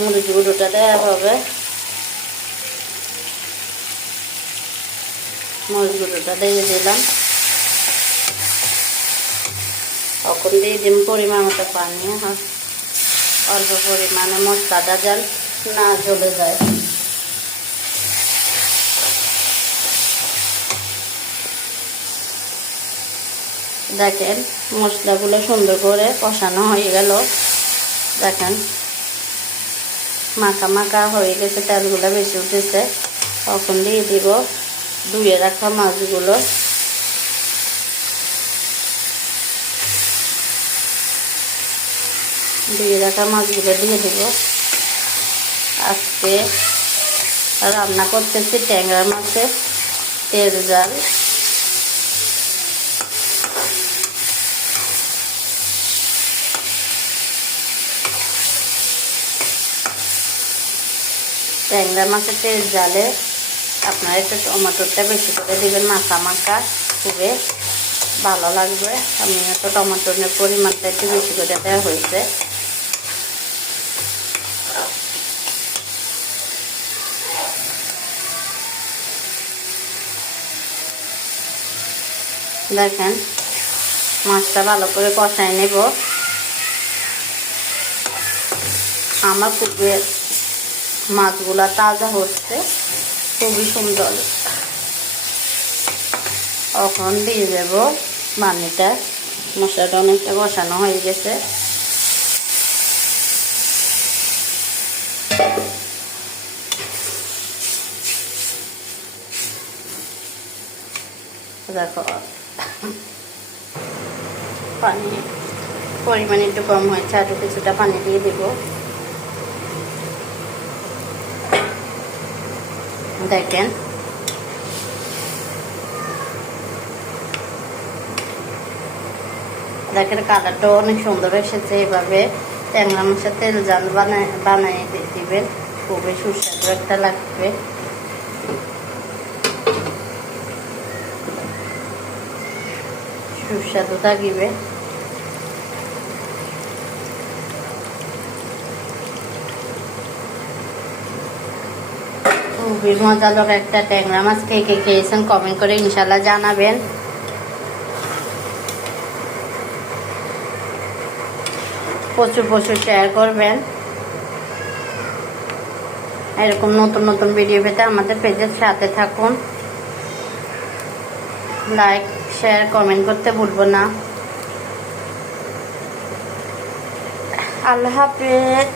মরিচ গুঁড়োটা দেওয়া হবে। মরিচ গুঁড়োটা দিয়ে দিলাম। এখন দিয়ে দিন পরিমাণ মতো পানি। অল্প পরিমাণে মশলাটা যেন না জ্বলে যায়। দেখেন মশলাগুলো সুন্দর করে কষানো হয়ে গেল। দেখেন মাখা মাখা হয়ে গেছে, তেলগুলো বেশি উঠেছে। তখন দিয়ে দিব ধুয়ে রাখা মাছগুলো। ধুয়ে রাখা মাছগুলো দিয়ে দিব। আজকে রান্না করতেছি ট্যাংরা মাছের তেল ঝাল। ট্যাংরা মাছের তেল ঝালে আপনারা একটু টমেটোটা বেশি করে দিবেন, মাখা মাখা খুবই ভালো লাগবে। আমি তো টমেটোর পরিমাণটা একটু বেশি করে দেওয়া হয়েছে। দেখেন মাছটা ভালো করে কষাই নেব। আমার খুবই মাছগুলা তাজা হচ্ছে, খুবই সুন্দর। এখন দিয়ে দেব পানিটা। মশলাটা অনেকটা কষানো হয়ে গেছে। দেখো পানি পরিমাণ একটু কম হয়েছে, আরও কিছুটা পানি দিয়ে দেব। দেখেন দেখেন কালারটাও অনেক সুন্দর এসেছে। এভাবে ট্যাংরা মাছের তেল ঝাল বানিয়ে দিবেন, খুবই সুস্বাদু একটা লাগবে। সুস্বাদু থাকবে। খুবই মজাদার একটা ট্যাংরা মাছ। কে কে খেয়েছেন কমেন্ট করে ইনশাল্লাহ জানাবেন। প্রচুর প্রচুর শেয়ার করবেন। এরকম নতুন নতুন ভিডিও পেতে আমাদের পেজের সাথে থাকুন। লাইক শেয়ার কমেন্ট করতে ভুলবো না। আল্লাহ হাফেজ।